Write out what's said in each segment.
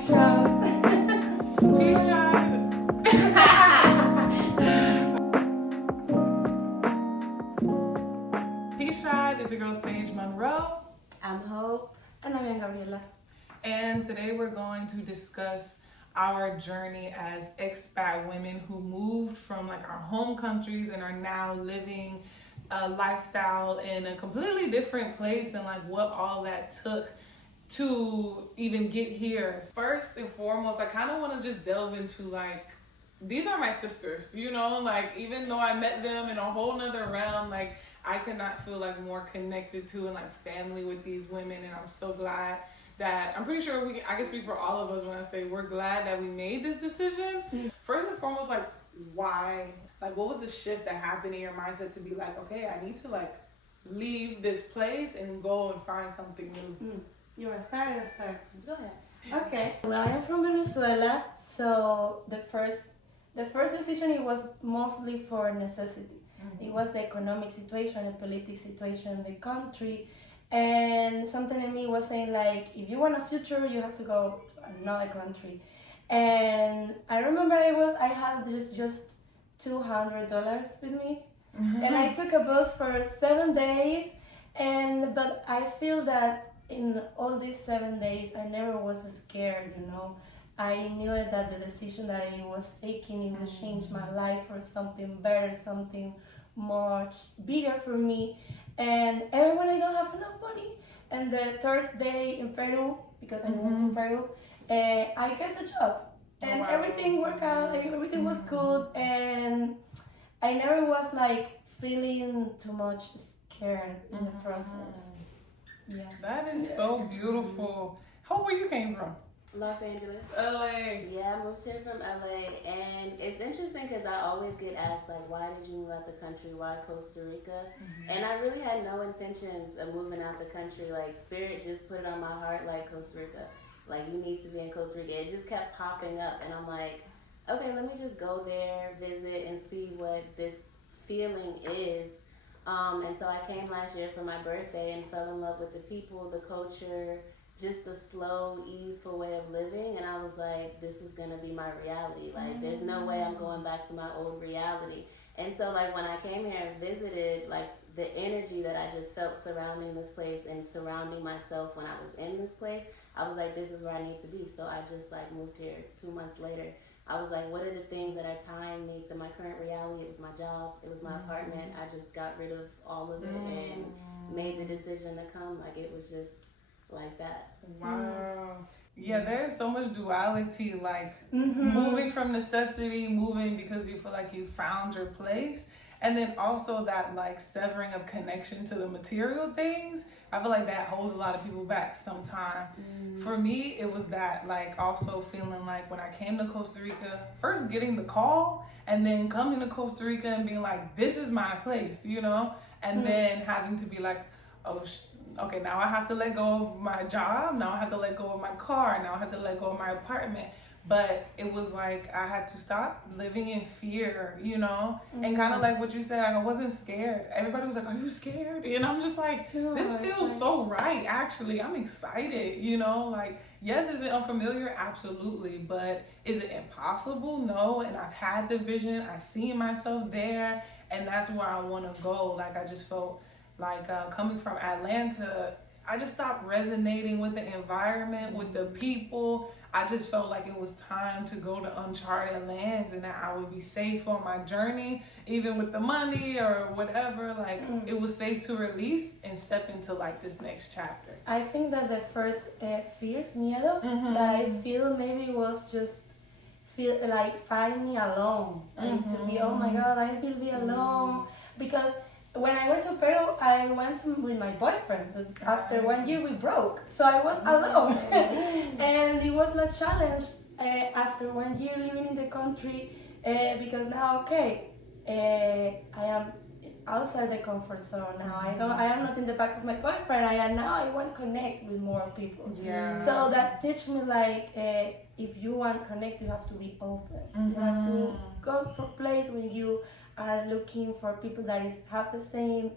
Action! Peace Tribe. Peace Tribe is your girl Sage Monroe. I'm Hope. And I'm Gabriella. And today we're going to discuss our journey as expat women who moved from like our home countries and are now living a lifestyle in a completely different place, and like what all that took to even get here. First and foremost, I kind of want to just delve into like, these are my sisters, you know, like even though I met them in a whole nother realm, like I could not feel like more connected to and like family with these women. And I'm so glad that, I'm pretty sure I can speak for all of us when I say we're glad that we made this decision. First and foremost, like why, like what was the shift that happened in your mindset to be like, okay, I need to like leave this place and go and find something new? You want to start or start? Go ahead. Okay. Well, I am from Venezuela, so the first decision, it was mostly for necessity. Mm-hmm. It was the economic situation, the political situation in the country, and something in me was saying like, if you want a future, you have to go to another country. And I remember I had just $200 with me, mm-hmm. and I took a bus for 7 days, but I feel that in all these 7 days, I never was scared, you know. I knew that the decision that I was taking, it would change my life for something better, something much bigger for me. And even when I don't have enough money, and the third day in Peru, because I went to Peru, I get the job. And everything worked out, everything was good, and I never was like feeling too much scared in the process. Yeah. That is so beautiful. Where you came from? Los Angeles. LA. Yeah, I moved here from LA, and it's interesting because I always get asked like, why did you move out the country? Why Costa Rica? Mm-hmm. And I really had no intentions of moving out the country. Like Spirit just put it on my heart, like Costa Rica. Like you need to be in Costa Rica. It just kept popping up, and I'm like, okay, let me just go there, visit, and see what this feeling is. And so I came last year for my birthday and fell in love with the people, the culture, just the slow, easeful way of living. And I was like, this is going to be my reality. Like, there's no way I'm going back to my old reality. And so, like, when I came here and visited, like, the energy that I just felt surrounding this place and surrounding myself when I was in this place, I was like, this is where I need to be. So I just, like, moved here 2 months later. I was like, what are the things that are tying me to my current reality? It was my job. It was my apartment. I just got rid of all of it and made the decision to come. Like, it was just like that. Wow. Yeah, there's so much duality, like moving from necessity, moving because you feel like you found your place. And then also that like severing of connection to the material things. I feel like that holds a lot of people back sometimes. For me, it was that like also feeling like when I came to Costa Rica, first getting the call and then coming to Costa Rica and being like, this is my place, you know? And then having to be like, oh, okay, now I have to let go of my job. Now I have to let go of my car. Now I have to let go of my apartment. But it was like I had to stop living in fear, you know? And kind of like what you said, I wasn't scared. Everybody was like, are you scared? And I'm just like, this feels so right, actually. I'm excited, you know? Like, yes, is it unfamiliar? Absolutely. But is it impossible? No. And I've had the vision. I see myself there. And that's where I want to go. Like, I just felt like coming from Atlanta, I just stopped resonating with the environment, with the people. I just felt like it was time to go to uncharted lands and that I would be safe on my journey, even with the money or whatever. Like it was safe to release and step into like this next chapter. I think that the first fear, miedo, that I feel maybe was just find me alone. And to be, oh my God, I will be alone. Because when I went to Peru, I went with my boyfriend. But after 1 year, we broke. So I was alone. And it was a challenge after 1 year living in the country because now, I am outside the comfort zone now. I am not in the back of my boyfriend. I want to connect with more people. Yeah. So that teach me like, if you want to connect, you have to be open. You have to go for a place when you are looking for people that have the same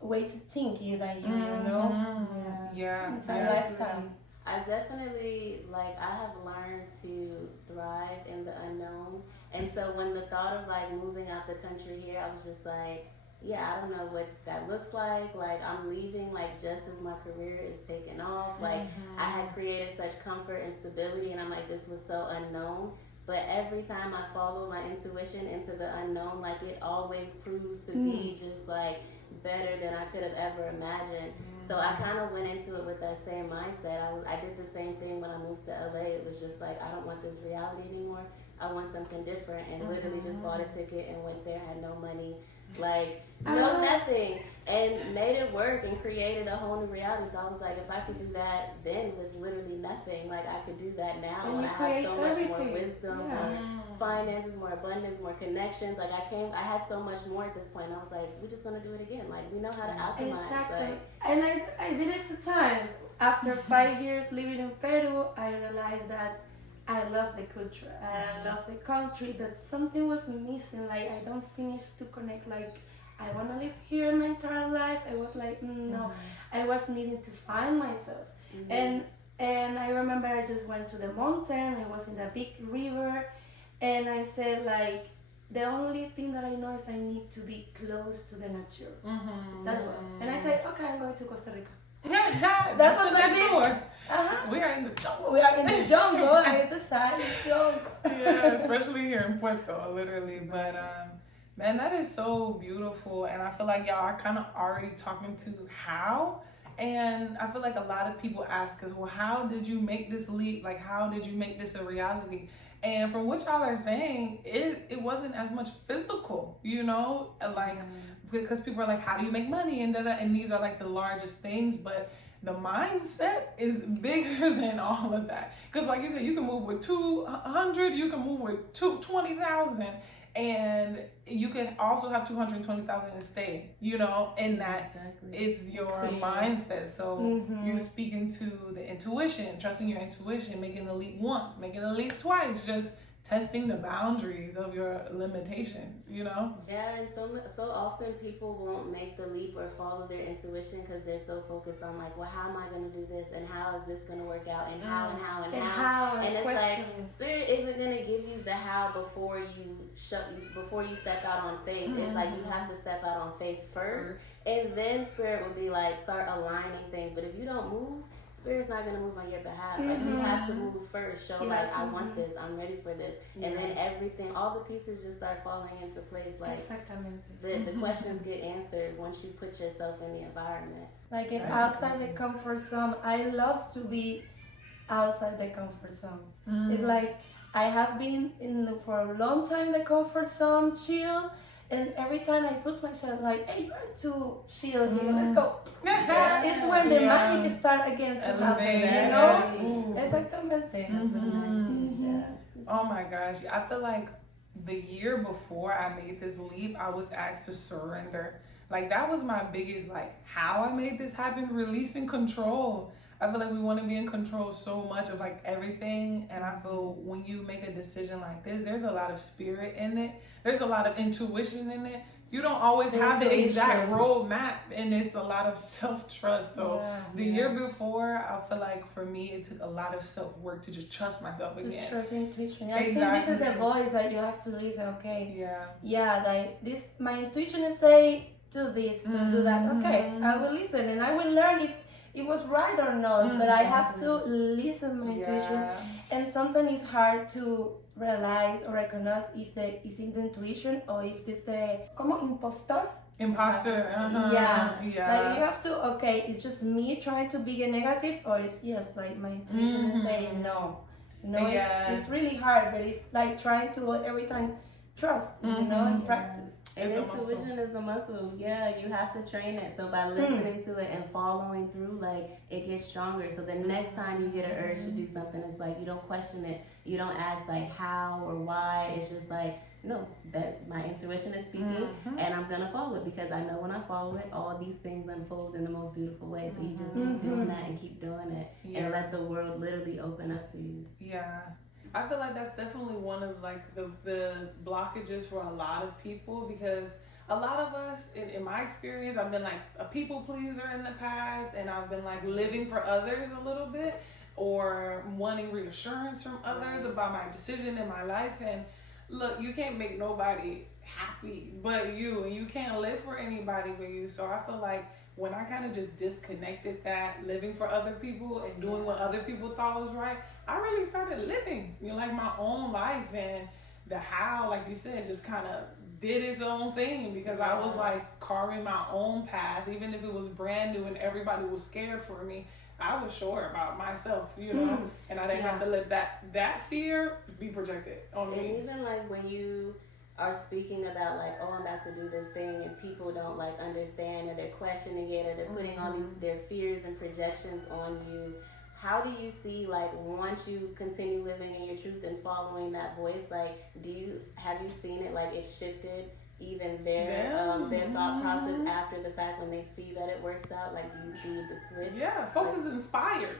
way to think than you, you know? Yeah. It's a lifetime. I definitely, like, I have learned to thrive in the unknown. And so when the thought of, like, moving out the country here, I was just like, yeah, I don't know what that looks like. Like, I'm leaving, like, just as my career is taking off. Like, I had created such comfort and stability, and I'm like, this was so unknown. But every time I follow my intuition into the unknown, like, it always proves to be just, like, better than I could have ever imagined. So I kind of went into it with that same mindset. I did the same thing when I moved to LA. It was just like, I don't want this reality anymore. I want something different, and literally just bought a ticket and went there, had no money, like, no nothing, and made it work and created a whole new reality. So I was like, if I could do that then with literally nothing, like, I could do that now when I have so much more wisdom, more finances, more abundance, more connections. Like, I had so much more at this point. I was like, we're just gonna do it again. Like, we know how to optimize. Exactly. Like, And I did it 2 times. After 5 years living in Peru, I realized that I love the culture, I love the country, but something was missing. Like, I don't finish to connect. Like, I want to live here my entire life. I was like, no. I was needing to find myself. And I remember I just went to the mountain. I was in a big river, and I said, like, the only thing that I know is I need to be close to the nature. That was. And I said, okay, I'm going to Costa Rica. That's what that is. We are in the jungle. We are in the jungle. I decided the jungle. Yeah, especially here in Puerto, literally. But man, that is so beautiful, and I feel like y'all are kind of already talking to how. And I feel like a lot of people ask us, well, how did you make this leap? Like, how did you make this a reality? And from what y'all are saying, it wasn't as much physical, you know, like, because people are like, how do you make money? And and these are like the largest things, but the mindset is bigger than all of that. Because like you said, you can move with 200, you can move with 20,000, and you can also have 220,000 and stay, you know, in that it's your mindset. So you're speaking to the intuition, trusting your intuition, making the leap once, making the leap twice, just testing the boundaries of your limitations, you know? Yeah, and so often people won't make the leap or follow their intuition because they're so focused on, like, well, how am I going to do this, and how is this going to work out, and how and how and how. And it's like, Spirit isn't going to give you the how before you step out on faith. It's like you have to step out on faith first, and then Spirit will be like, start aligning things. But if you don't move, Spirit's not gonna move on your behalf. Like, you have to move first. Show like, I want this. I'm ready for this. And then everything, all the pieces just start falling into place. Like, the questions get answered once you put yourself in the environment. Like, outside the comfort zone. I love to be outside the comfort zone. It's like I have been for a long time the comfort zone, chill. And every time I put myself like, hey, you're too chill here, let's go. It's when the magic start again to happen, you know? Exactamente. Oh my gosh, I feel like the year before I made this leap, I was asked to surrender. Like, that was my biggest, like, how I made this happen, releasing control. I feel like we want to be in control so much of, like, everything. And I feel when you make a decision like this, there's a lot of spirit in it. There's a lot of intuition in it. You don't always have the exact roadmap, and it's a lot of self-trust. So the year before, I feel like for me, it took a lot of self-work to just trust myself again. To trust intuition. I think this is the voice that you have to listen, okay? Yeah, like this, my intuition is say, do this, to do that. Okay, I will listen, and I will learn if it was right or not, but I have to listen my intuition. And sometimes it's hard to realize or recognize if it's in the intuition or if it's the impostor. Imposter. Yeah. Like, you have to, okay, it's just me trying to be a negative, or it's like my intuition is saying no. You know, it's really hard, but it's like trying to every time trust, you know, and practice. And intuition is a muscle. Yeah, you have to train it. So by listening to it and following through, like, it gets stronger. So the next time you get an urge to do something, it's like you don't question it. You don't ask, like, how or why. It's just like, no, that my intuition is speaking, and I'm going to follow it because I know when I follow it, all these things unfold in the most beautiful way. So you just keep doing that and keep doing it and let the world literally open up to you. Yeah. I feel like that's definitely one of, like, the blockages for a lot of people, because a lot of us, in my experience, I've been like a people pleaser in the past, and I've been like living for others a little bit. or wanting reassurance from others about my decision in my life. And look, you can't make nobody happy but you, and you can't live for anybody but you. So I feel like when I kind of just disconnected that living for other people and doing what other people thought was right, I really started living, like my own life. And the how, like you said, just kind of did its own thing, because I was like carving my own path. Even if it was brand new and everybody was scared for me, I was sure about myself, and I didn't have to let that fear be projected on me. And even like when you are speaking about like, oh, I'm about to do this thing, and people don't like understand, or they're questioning it, or they're putting all their fears and projections on you. How do you see, like, once you continue living in your truth and following that voice, like, have you seen it, like, it shifted even their thought process after the fact when they see that it works out? Like, do you see the switch? Yeah, folks is inspired.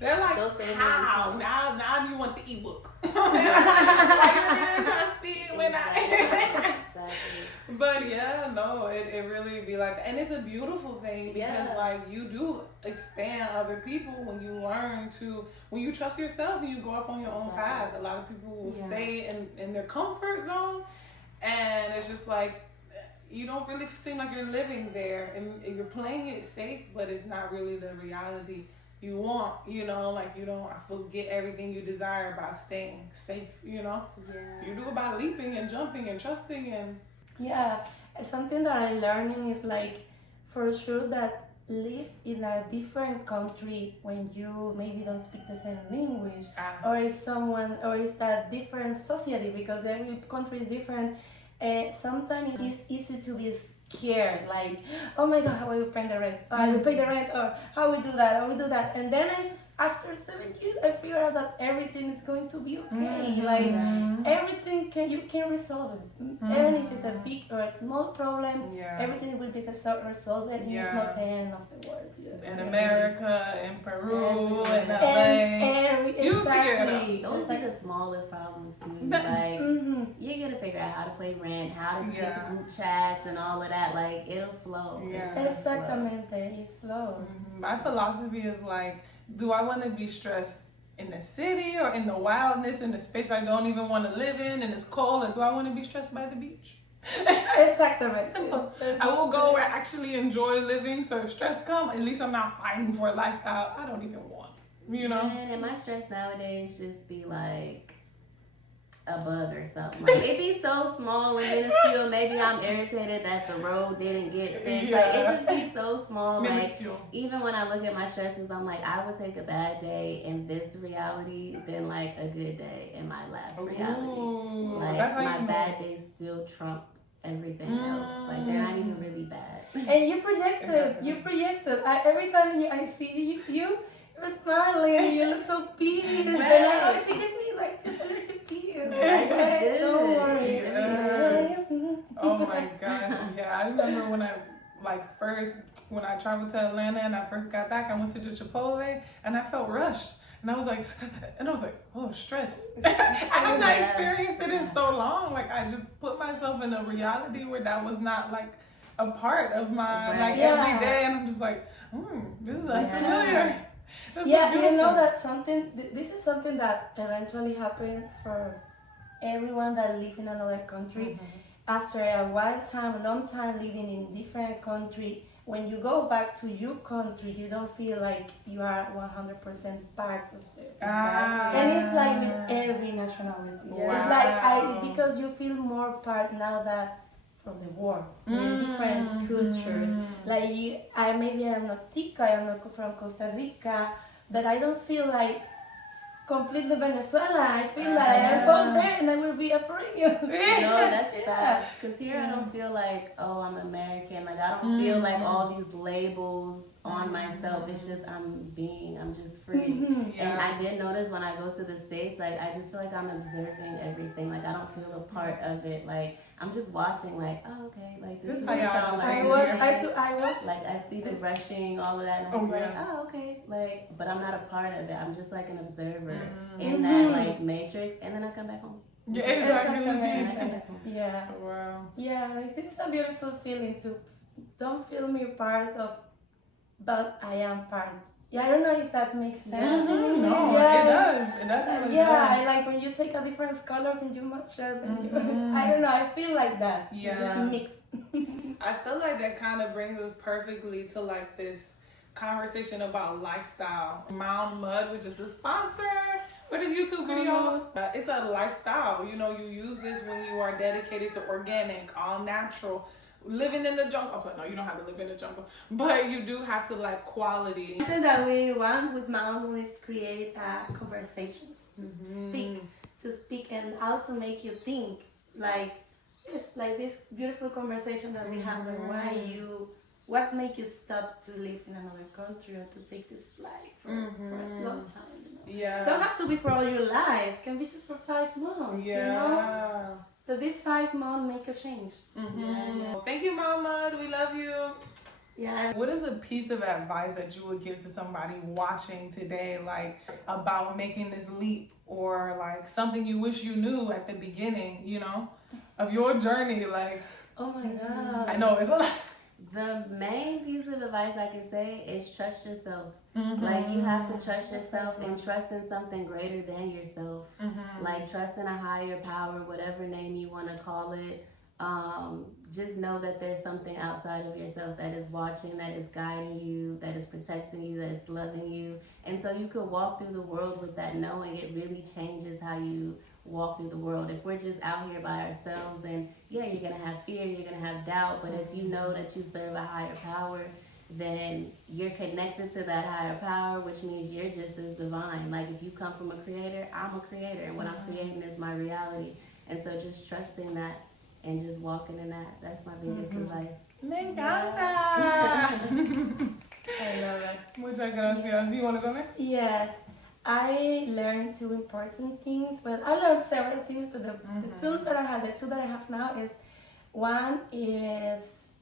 They're like, how? Now you want the ebook. Like, you didn't trust me when Exactly. But yeah, no, it really be like that. And it's a beautiful thing, because like you do expand other people when you learn to, when you trust yourself and you go off on your own path. A lot of people will stay in their comfort zone, and it's just like, you don't really seem like you're living there, and you're playing it safe, but it's not really the reality you want, like you don't forget everything you desire by staying safe, You do it by leaping and jumping and trusting and... Yeah, something that I'm learning is like, for sure that live in a different country when you maybe don't speak the same language, or it's a different society, because every country is different. Sometimes it's easy to be scared, like, oh my god, how will we pay the rent? I will pay the rent, or how we do that. And then after 7 years, I figure out that everything is going to be okay. Like, everything you can resolve it. Even if it's a big or a small problem, everything will be resolved, and it's not the end of the world. In America, in Peru, in LA, you figure it out. Those are the smallest problems to me. Like, you gotta figure out how to pay rent, how to get the group chats and all of that. Like, it'll flow. Exactamente, it's flow. My philosophy is like, do I want to be stressed in the city, or in the wildness, in the space I don't even want to live in, and it's cold, or do I want to be stressed by the beach? Exactamente. Simple. I will go where I actually enjoy living, so if stress comes, at least I'm not fighting for a lifestyle I don't even want, And my stress nowadays just be like a bug or something. Like, it be so small and minuscule. Maybe I'm irritated that the road didn't get fixed. Like, it just be so small. Minuscule. Like, even when I look at my stresses, I'm like, I would take a bad day in this reality than like a good day in my last reality. Like, my bad days still trump everything else. Like, they're not even really bad. And you projected. Every time I see you're smiling. You look so peeved. And like, oh, she gave me like this energy peeve. Like, don't worry. Oh my gosh, I remember when I traveled to Atlanta and I first got back, I went to the Chipotle and I felt rushed. And I was like, oh, stress. I have not experienced it in so long. Like, I just put myself in a reality where that was not like a part of my every day. And I'm just like, this is unfamiliar. That's so beautiful. This is something that eventually happened for everyone that live in another country. After a long time living in different country, when you go back to your country, you don't feel like you are 100% part of it. And it's like with every nationality. It's like because you feel more part now that from the war, different cultures. Like maybe I'm not Tica, I'm not from Costa Rica, but I don't feel like completely Venezuela. I feel like I'll go there and I will be a foreigner. No, that's bad. Because here I don't feel like, oh, I'm American. Like, I don't feel like all these labels on myself. It's just I'm just free. And I did notice when I go to the States, like, I just feel like I'm observing everything. Like, I don't feel a part of it. Like, I'm just watching, like, oh, okay, like, this is how y'all like. I was like, I see the rushing, all of that, and I was like, oh, okay, like, but I'm not a part of it. I'm just like an observer in that like matrix, and then I come back home. Yeah, exactly. Yeah. Wow. Yeah, like, this is a beautiful feeling to don't feel me part of, but I am part Yeah, I don't know if that makes sense. No, it does. It definitely does. Like when you take a different colors and you match it. I don't know. I feel like that. Yeah. Mix. I feel like that kind of brings us perfectly to like this conversation about lifestyle. Mound Mud, which is the sponsor for this YouTube video. It's a lifestyle. You know, you use this when you are dedicated to organic, all natural. Living in the jungle. Oh, no, you don't have to live in the jungle, but you do have to like quality. Something that we want with Mount is create conversations to speak and also make you think. Like it's like this beautiful conversation that we have. Like what make you stop to live in another country or to take this flight for a long time? You know? Yeah. Don't have to be for all your life. Can be just for 5 months. Yeah. You know? So this 5 months make a change. Thank you, Mama. We love you. Yeah. What is a piece of advice that you would give to somebody watching today, like about making this leap, or like something you wish you knew at the beginning, you know, of your journey? Like, oh my God. I know it's a lot. The main piece of advice I can say is trust yourself. Like you have to trust yourself and trust in something greater than yourself. Like trust in a higher power, whatever name you want to call it. Just know that there's something outside of yourself that is watching, that is guiding you, that is protecting you, that is loving you. And so you could walk through the world with that knowing. It really changes how you walk through the world. If we're just out here by ourselves, then yeah, you're gonna have fear, you're gonna have doubt. But if you know that you serve a higher power, then you're connected to that higher power, which means you're just as divine. Like if you come from a creator, I'm a creator, and what I'm creating is my reality. And so just trusting that and just walking in that. That's my biggest advice. Me encanta. I love it. Muchas gracias. Do you want to go next? Yes. I learned 2 important things, but I learned several things, but the two that I have now is, one is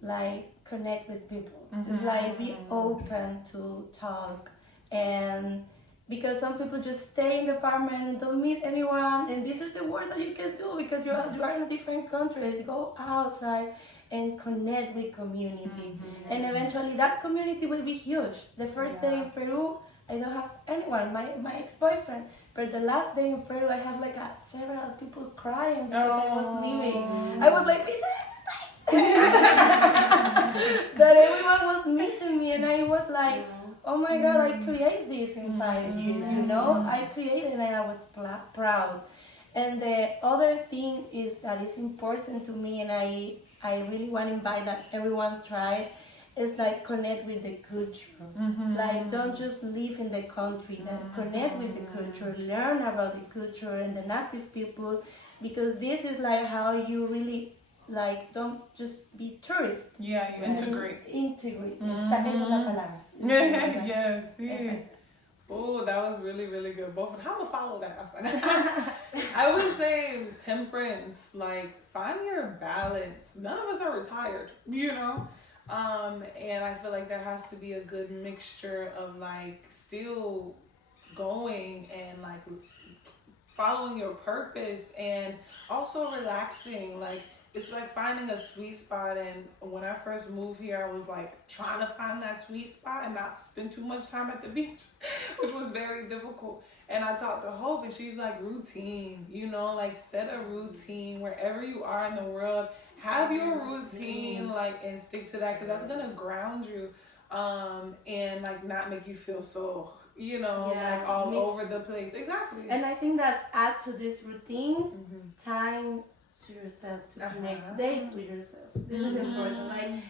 like connect with people. It's like be open to talk, and because some people just stay in the apartment and don't meet anyone, and this is the worst that you can do because you are in a different country. Go outside and connect with community, and eventually that community will be huge. The first day in Peru, I don't have anyone, my ex-boyfriend. But the last day in Peru, I have like several people crying because I was leaving. I was like, that everyone was missing me, and I was like, oh my God, I created this in 5 years, you know? I created it and I was proud. And the other thing is that is important to me, and I really want to invite that everyone try, is like connect with the culture. Like don't just live in the country, connect with the culture, learn about the culture and the native people, because this is like how you really like don't just be tourist. Yeah, you integrate. Integrate. Esa es la palabra. Yes, yeah. Oh, that was really, really good. Both. How to follow that? I would say temperance. Like find your balance. None of us are retired, you know. And I feel like there has to be a good mixture of like still going and like following your purpose and also relaxing. Like it's like finding a sweet spot. And when I first moved here, I was like trying to find that sweet spot and not spend too much time at the beach, which was very difficult. And I talked to Hope, and she's like, routine, you know, like set a routine wherever you are in the world. Have your routine, like, and stick to that, because that's gonna ground you, and like not make you feel so, you know, like all over the place. Exactly. And I think that add to this routine time to yourself, to connect, date with yourself. This is important.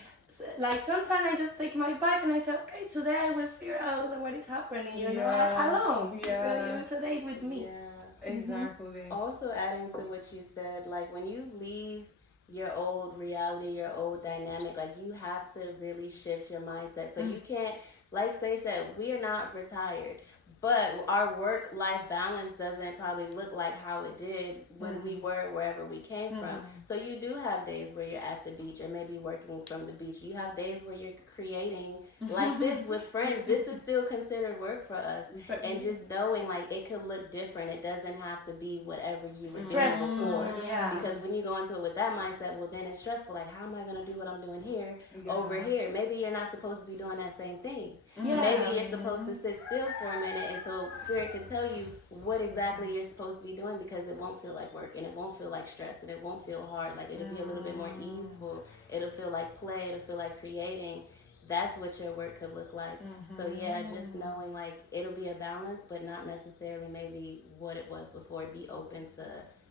Like sometimes I just take my bike and I say, okay, today I will figure out what is happening. You know, alone. Yeah. It's a date with me. Yeah. Exactly. Also adding to what you said, like when you leave your old reality, your old dynamic, like you have to really shift your mindset. So you can't, like Sage said, we are not retired, But our work-life balance doesn't probably look like how it did when we were wherever we came from. So you do have days where you're at the beach or maybe working from the beach. You have days where you're creating like this with friends. This is still considered work for us. And just knowing like it could look different. It doesn't have to be whatever you were doing before. Yeah. Because when you go into it with that mindset, well then it's stressful. Like how am I going to do what I'm doing here over here? Maybe you're not supposed to be doing that same thing. Maybe you're supposed to sit still for a minute and so Spirit can tell you what exactly you're supposed to be doing because it won't feel like work and it won't feel like stress and it won't feel hard. Like it'll be a little bit more easeful. It'll feel like play. It'll feel like creating. That's what your work could look like. So yeah, just knowing like it'll be a balance, but not necessarily maybe what it was before. Be open to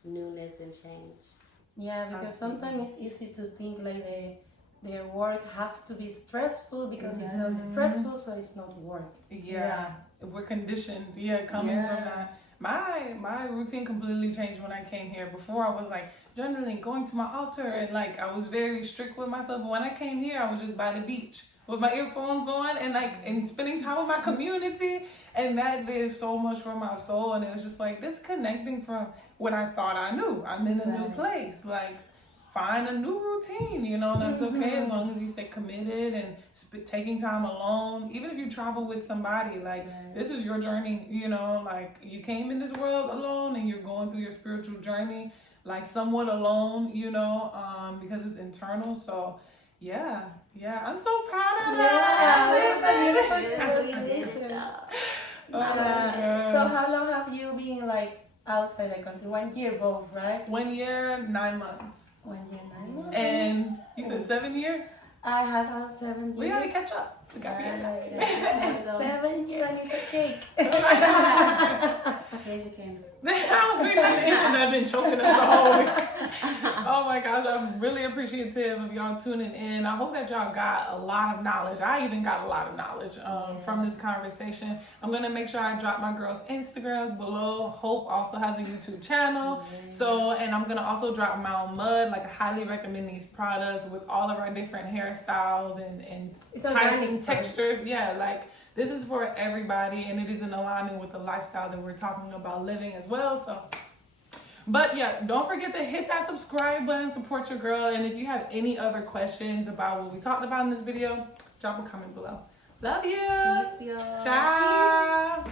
newness and change. Yeah, because sometimes it's easy to think like their work has to be stressful because if it's stressful, so it's not work. Yeah. We're conditioned. Coming from that. My routine completely changed when I came here. Before I was like journaling, going to my altar, and like I was very strict with myself. But when I came here, I was just by the beach with my earphones on and spending time with my community, and that did so much for my soul. And it was just like disconnecting from what I thought I knew. I'm in a new place, like find a new routine, and that's okay as long as you stay committed and taking time alone. Even if you travel with somebody, like this is your journey, like you came in this world alone and you're going through your spiritual journey like somewhat alone, because it's internal. So yeah, I'm so proud of that. So how long have you been like outside the country? 1 year both, right? 1 year, 9 months. 1 year, 9 months. And you said 7 years? I have had 7 years. We gotta catch up to Gabriella. 7 years, I need a cake. Here's your candle. I've been choking us the whole week. Oh my gosh, I'm really appreciative of y'all tuning in. I hope that y'all got a lot of knowledge. I even got a lot of knowledge from this conversation. I'm gonna make sure I drop my girls' Instagrams below. Hope also has a YouTube channel. And I'm gonna also drop my own mud. Like I highly recommend these products with all of our different hairstyles and types and textures. Yeah, like this is for everybody, and it is in alignment with the lifestyle that we're talking about living as well. So, but yeah, don't forget to hit that subscribe button, support your girl. And if you have any other questions about what we talked about in this video, drop a comment below. Love you. Peace, y'all. Ciao.